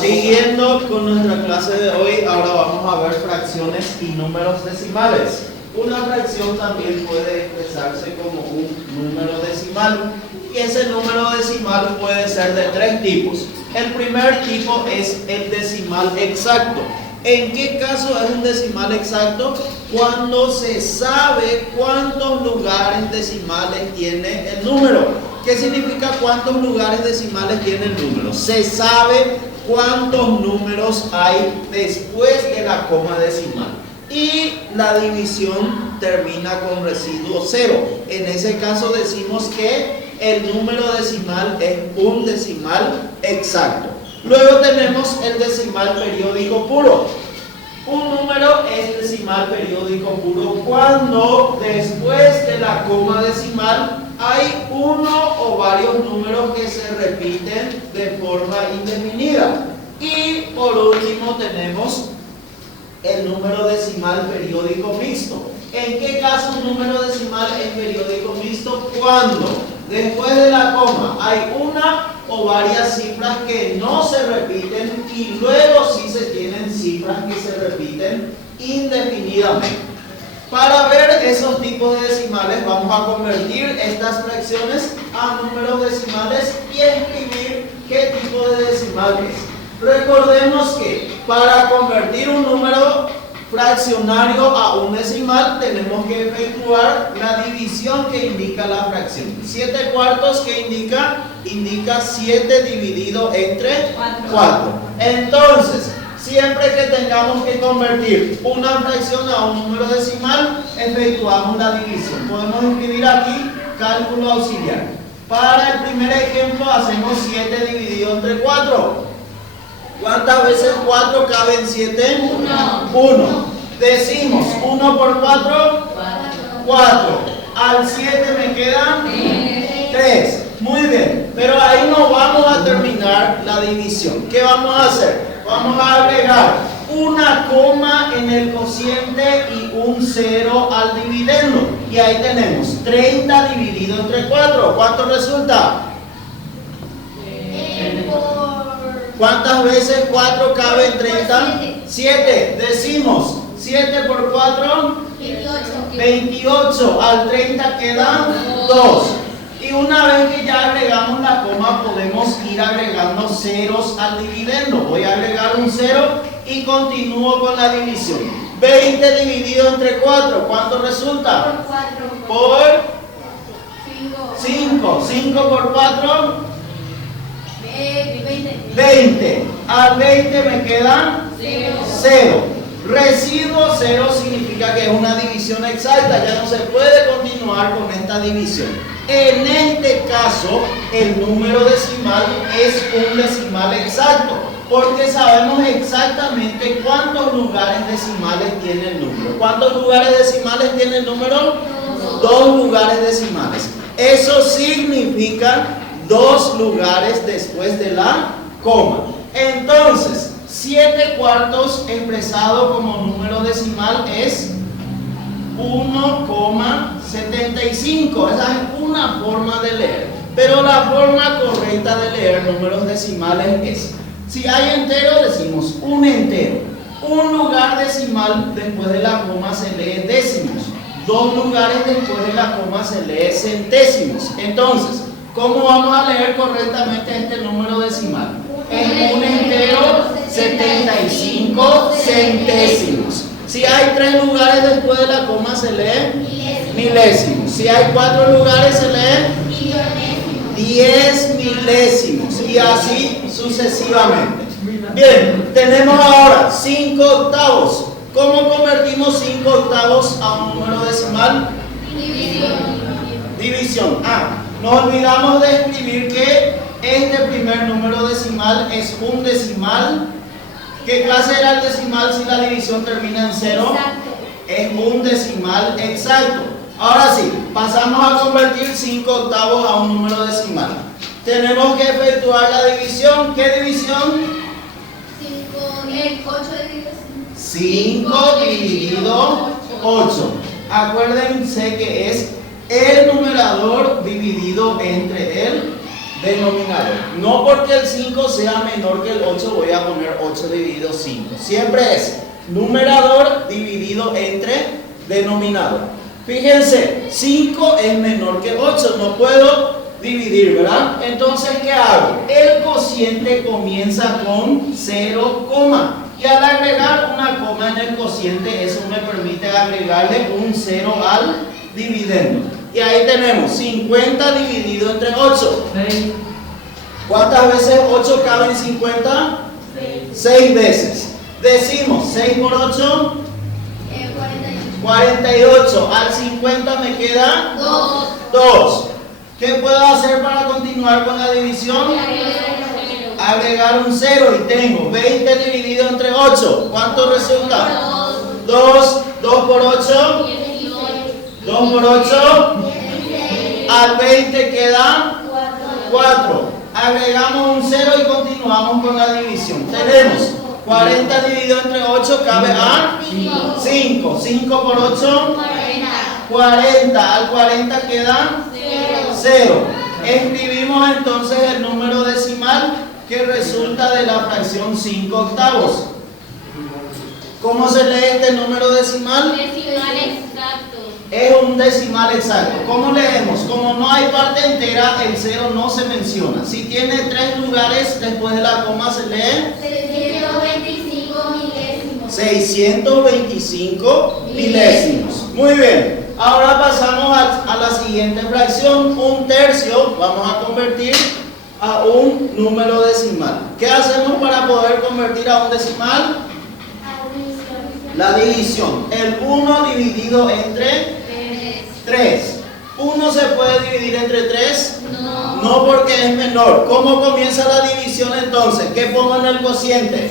Siguiendo con nuestra clase de hoy, ahora vamos a ver fracciones y números decimales. Una fracción también puede expresarse como un número decimal, y ese número decimal puede ser de tres tipos. El primer tipo es el decimal exacto. ¿En qué caso es un decimal exacto? Cuando se sabe cuántos lugares decimales tiene el número. ¿Qué significa cuántos lugares decimales tiene el número? Se sabe cuántos números hay después de la coma decimal. Y la división termina con residuo cero. En ese caso decimos que el número decimal es un decimal exacto. Luego tenemos el decimal periódico puro. Un número es decimal periódico puro cuando después de la coma decimal hay uno o varios números que se repiten de forma indefinida. Y por último tenemos el número decimal periódico mixto. ¿En qué caso un número decimal es periódico mixto? Cuando después de la coma hay una o varias cifras que no se repiten y luego sí se tienen cifras que se repiten indefinidamente. Para ver esos tipos de decimales vamos a convertir estas fracciones a números decimales y escribir qué tipo de decimal es. Recordemos que para convertir un número fraccionario a un decimal tenemos que efectuar la división que indica la fracción. 7 cuartos que indica 7 dividido entre 4. Entonces, siempre que tengamos que convertir una fracción a un número decimal, efectuamos la división. Podemos escribir aquí cálculo auxiliar. Para el primer ejemplo hacemos 7 dividido entre 4. ¿Cuántas veces 4 cabe en 7? 1. Decimos 1 por 4, 4. Al 7 me quedan 3. Muy bien, pero ahí no vamos a terminar la división. ¿Qué vamos a hacer? Vamos a agregar una coma en el cociente y un 0 al dividendo. Y ahí tenemos 30 dividido entre 4. ¿Cuánto resulta? ¿Cuántas veces 4 cabe en 30? 7. Decimos 7 por 4, 28. Al 30 quedan 2. Y una vez que ya agregamos la coma, podemos ir agregando ceros al dividendo. Voy a agregar un 0 y continúo con la división. 20 dividido entre 4, ¿cuánto resulta? Por 5. 5 por 4, 20. Al 20 me quedan 0. Residuo 0 significa que es una división exacta. Ya no se puede continuar con esta división. En este caso, el número decimal es un decimal exacto, porque sabemos exactamente cuántos lugares decimales tiene el número. ¿Cuántos lugares decimales tiene el número? 2 lugares decimales. Eso significa 2 lugares después de la coma. Entonces, 7 cuartos expresado como número decimal es 1,75. Esa es una forma de leer. Pero la forma correcta de leer números decimales es, si hay entero, decimos un entero. Un lugar decimal después de la coma se lee décimos. 2 lugares después de la coma se lee centésimos. Entonces, ¿cómo vamos a leer correctamente este número decimal? Es un entero 75 centésimos. Si hay 3 lugares después de la coma se lee milésimos. Si hay 4 lugares se lee 10 milésimos. Y así sucesivamente. Bien, tenemos ahora 5 octavos. ¿Cómo convertimos 5 octavos a un número decimal? División. Nos olvidamos de escribir que este primer número decimal es un decimal. ¿Qué clase era el decimal si la división termina en 0? Es un decimal exacto. Ahora sí, pasamos a convertir 5 octavos a un número decimal. Tenemos que efectuar la división. ¿Qué división? 5 dividido 8. Acuérdense que es el numerador dividido entre el denominador. No porque el 5 sea menor que el 8 voy a poner 8 dividido 5. Siempre es numerador dividido entre denominador. Fíjense, 5 es menor que 8, no puedo dividir, ¿verdad? Entonces, ¿qué hago? El cociente comienza con 0, y al agregar una coma en el cociente, eso me permite agregarle un 0 al dividendo. Y ahí tenemos 50 dividido entre 8. ¿Cuántas veces 8 cabe en 50? 6 veces. Decimos 6 por 8. 48. Al 50 me queda 2. ¿Qué puedo hacer para continuar con la división? Agregar un 0 y tengo 20 dividido entre 8. ¿Cuánto resulta? 2. 2 por 8. 2 por 8. Al 20 queda 4. Agregamos un 0 y continuamos con la división. Tenemos 40 dividido entre 8 cabe a 5. 5 por 8. 40. Al 40 queda 0. Escribimos entonces el número decimal que resulta de la fracción 5 octavos. ¿Cómo se lee este número decimal? Decimal exacto. Es un decimal exacto. ¿Cómo leemos? Como no hay parte entera, el 0 no se menciona. Si tiene 3 lugares, después de la coma se lee 625 milésimos. 625 milésimos. Muy bien. Ahora pasamos a la siguiente fracción. Un tercio vamos a convertir a un número decimal. ¿Qué hacemos para poder convertir a un decimal? La división. El 1 dividido entre 3. ¿1 se puede dividir entre 3? No. No, porque es menor. ¿Cómo comienza la división entonces? ¿Qué pongo en el cociente?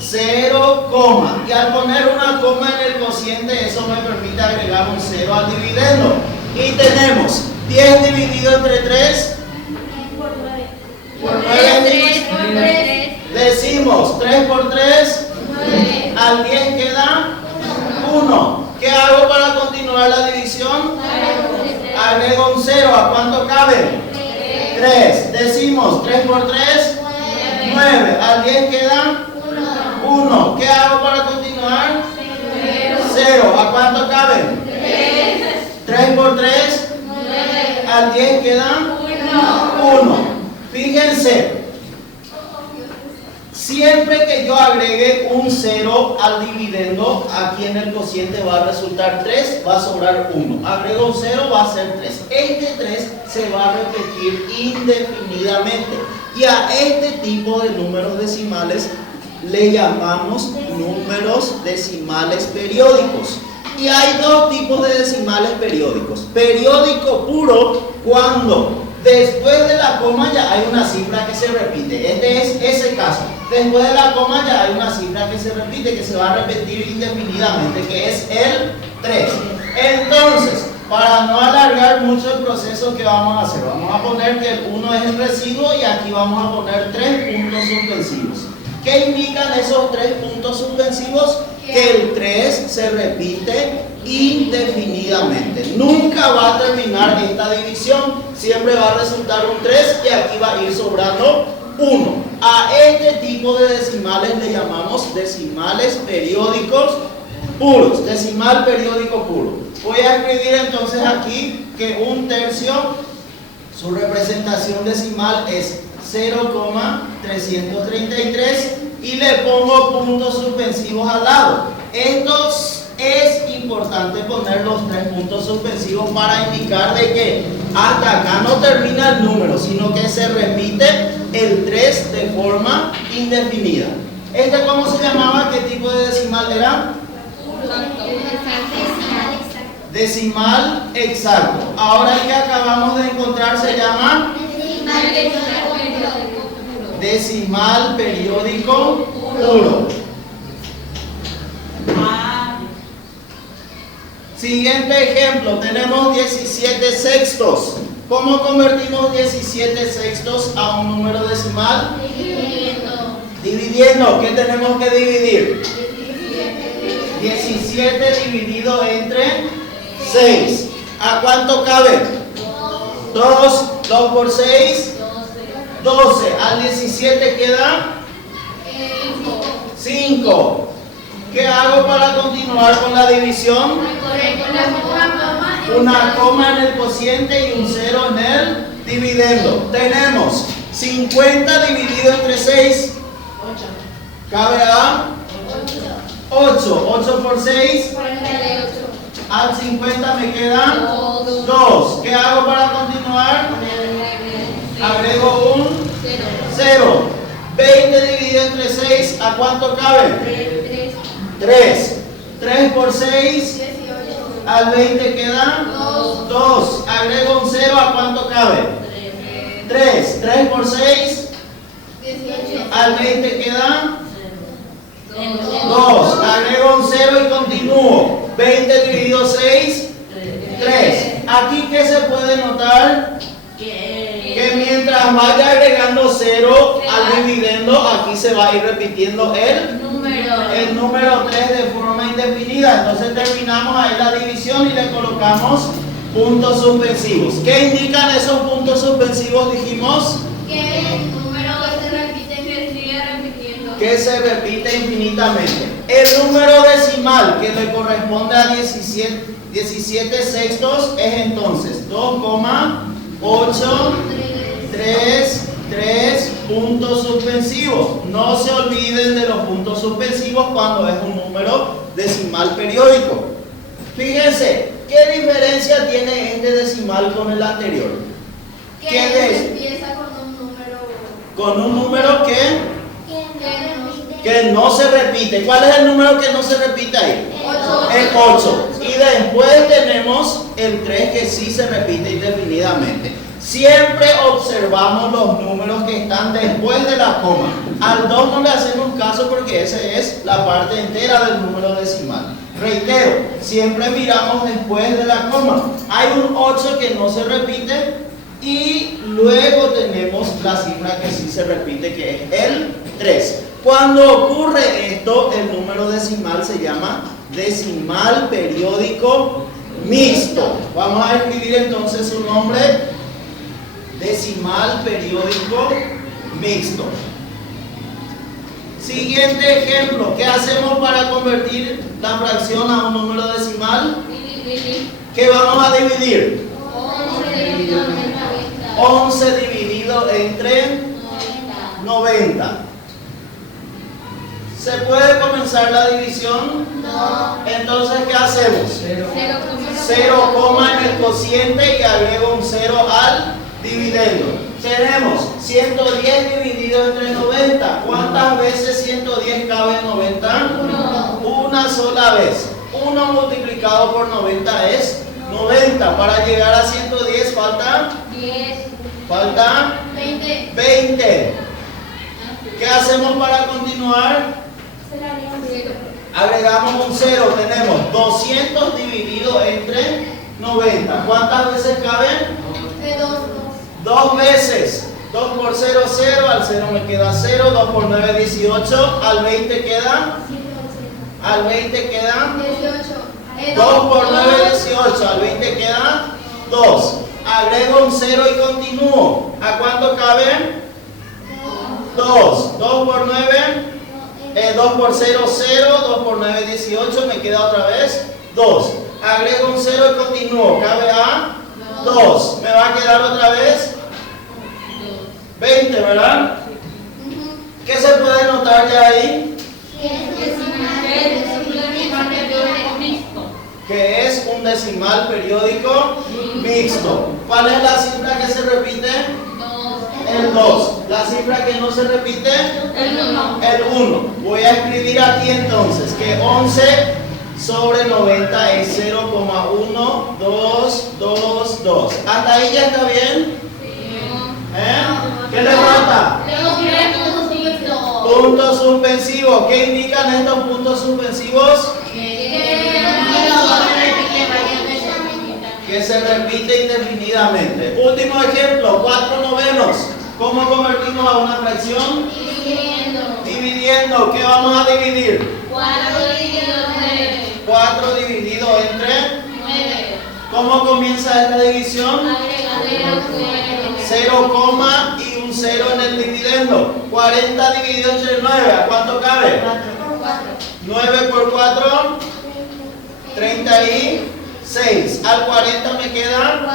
0, y al poner una coma en el cociente, eso me permite agregar un 0 al dividendo. Y tenemos 10 dividido entre 3. Por 9. Decimos 3 por 3. 9. Al 10 queda 1. ¿Qué hago para continuar la división? Agrego un 0. ¿A cuánto cabe? 3. Decimos 3 por 3. 9. Al 10 queda 1. ¿Qué hago para continuar? 0. ¿A cuánto cabe? 3 por 3. Al 10 queda 1. Fíjense. Siempre que yo agregue un 0 al dividendo, aquí en el cociente va a resultar 3, va a sobrar 1. Agrego un 0, va a ser 3. Este 3 se va a repetir indefinidamente. Y a este tipo de números decimales le llamamos números decimales periódicos. Y hay dos tipos de decimales periódicos. Periódico puro, cuando después de la coma ya hay una cifra que se repite. Este es ese caso. Después de la coma ya hay una cifra que se repite, que se va a repetir indefinidamente, que es el 3. Entonces, para no alargar mucho el proceso que vamos a hacer, vamos a poner que el 1 es el residuo y aquí vamos a poner 3 puntos suspensivos. ¿Qué indican esos 3 puntos suspensivos? Que el 3 se repite indefinidamente. Nunca va a terminar esta división, siempre va a resultar un 3 y aquí va a ir sobrando 1. A este tipo de decimales le llamamos decimales periódicos puros, decimal periódico puro. Voy a escribir entonces aquí que un tercio, su representación decimal es 0,333 y le pongo puntos suspensivos al lado. Esto es importante poner los 3 puntos suspensivos para indicar de que hasta acá no termina el número, sino que se repite el 3 de forma indefinida. ¿Este cómo se llamaba? ¿Qué tipo de decimal era? Decimal exacto. Ahora el que acabamos de encontrar se llama decimal periódico puro. Siguiente ejemplo, tenemos 17 sextos. ¿Cómo convertimos 17 sextos a un número decimal? Dividiendo. ¿Qué tenemos que dividir? 17 dividido entre 6. ¿A cuánto cabe? 2. 2 por 6. 12. Al 17 queda 5. ¿Qué hago para continuar con la división? Una coma en el cociente y un 0 en el dividendo. Tenemos 50 dividido entre 6. Cabe a 8. 8 por 6. Al 50 me quedan 2. ¿Qué hago para continuar? Agrego un 0. 20 dividido entre 6. ¿A cuánto cabe? 3. 3 por 6. Al 20 queda 2. Agrego un 0. ¿A cuánto cabe? 3. 3 por 6. Al 20 queda 2. Agrego un 0 y continúo. 20 dividido 6. 3. Aquí, ¿qué se puede notar? Que mientras vaya agregando 0 al dividendo, aquí se va a ir repitiendo el número 3 de forma indefinida. Entonces terminamos ahí la división y le colocamos puntos suspensivos. ¿Qué indican esos puntos suspensivos? Dijimos Que el número se repite y se sigue repitiendo. que se repite infinitamente. El número decimal que le corresponde a 17 sextos es entonces 2,833 puntos suspensivos. No se olviden de los puntos suspensivos cuando es un número decimal periódico. Fíjense, ¿qué diferencia tiene este decimal con el anterior? Que empieza con un número. Con un número que no se repite. ¿Cuál es el número que no se repite ahí? 8. El 8. Y después tenemos el 3 que sí se repite indefinidamente. Siempre observamos los números que están después de la coma. Al 2 no le hacemos caso porque esa es la parte entera del número decimal. Reitero, siempre miramos después de la coma. Hay un 8 que no se repite y luego tenemos la cifra que sí se repite, que es el 3. Cuando ocurre esto, el número decimal se llama decimal periódico mixto. Vamos a escribir entonces su nombre: decimal periódico mixto. Siguiente ejemplo. ¿Qué hacemos para convertir la fracción a un número decimal? ¿Qué vamos a dividir? 11 dividido entre 90. ¿Se puede comenzar la división? No. Entonces, ¿qué hacemos? 0, en el cociente y agrego un 0 al dividendo. Tenemos 110 dividido entre 90. ¿Cuántas veces 110 cabe en 90? Una sola vez. 1 multiplicado por 90 es 90. Para llegar a 110 falta 20. ¿Qué hacemos para continuar? Agregamos un 0. Tenemos 200 dividido entre 90. ¿Cuántas veces caben? 2 veces. 2 por 0, 0. Al 0 me queda 0. 2 por 9, 18. Al 20 queda 2 por 9, 18. Al 20 queda 2. Agrego un 0 y continúo. ¿A cuánto caben? 2. 2 por 9. 2 por 0, 0. 2 por 9, 18. Me queda otra vez 2. Agrego un 0 y continúo. Cabe a 2. Me va a quedar otra vez 20, ¿verdad? ¿Qué se puede notar ya ahí? Que es un decimal periódico mixto. ¿Cuál es la cifra que se repite? El 2. La cifra que no se repite, el 1. Voy a escribir aquí entonces que 11 sobre 90 es 0,1222. ¿Hasta ahí ya está bien? ¿Qué le falta? Puntos suspensivos. ¿Qué indican estos puntos suspensivos? Que se repite indefinidamente. Último ejemplo, 4 novenos. ¿Cómo convertimos a una fracción? Dividiendo. ¿Qué vamos a dividir? 4 dividido entre 9. ¿Cómo comienza esta división? 0, coma y un 0 en el dividendo. 40 dividido entre 9, ¿a cuánto cabe? 9 por 4, 36. Al 40 me quedan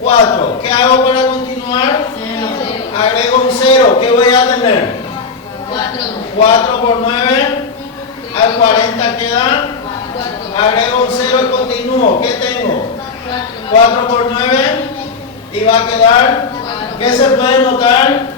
4. ¿Qué hago para continuar? Agrego un 0. ¿Qué voy a tener? 4 por 9. Al 40 queda. Agrego un 0 y continúo. ¿Qué tengo? 4 por 9. Y va a quedar. ¿Qué se puede notar?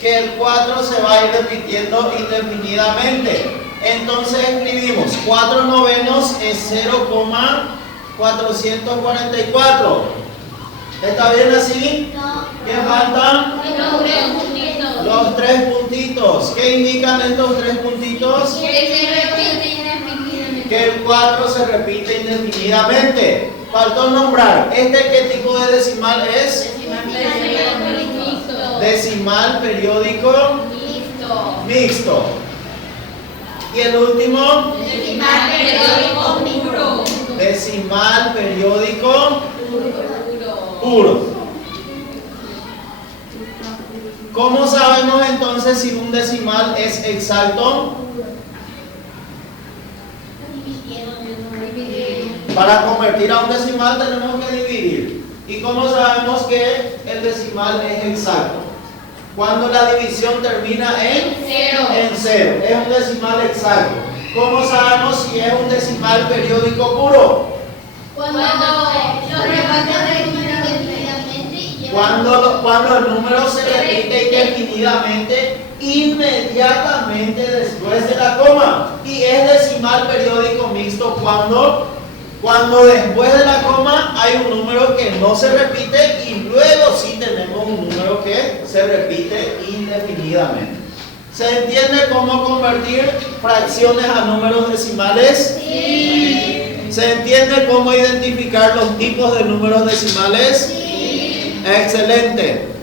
Que el 4 se va a ir repitiendo indefinidamente. Entonces escribimos 4 novenos es 0,444. ¿Está bien así? ¿Qué falta? Los 3 puntitos. ¿Qué indican estos 3 puntitos? Que el 4 se repite indefinidamente. Faltó nombrar. ¿Qué tipo de decimal es? Decimal periódico mixto. Y el último, decimal periódico puro. ¿Cómo sabemos entonces si un decimal es exacto? Para convertir a un decimal tenemos que dividir. ¿Y cómo sabemos que el decimal es exacto? Cuando la división termina en 0. Es un decimal exacto. ¿Cómo sabemos si es un decimal periódico puro? Cuando el número se repite indefinidamente, inmediatamente después de la coma. Y es decimal periódico mixto cuando después de la coma hay un número que no se repite y luego sí tenemos un número que se repite indefinidamente. ¿Se entiende cómo convertir fracciones a números decimales? Sí. ¿Se entiende cómo identificar los tipos de números decimales? Sí. Excelente.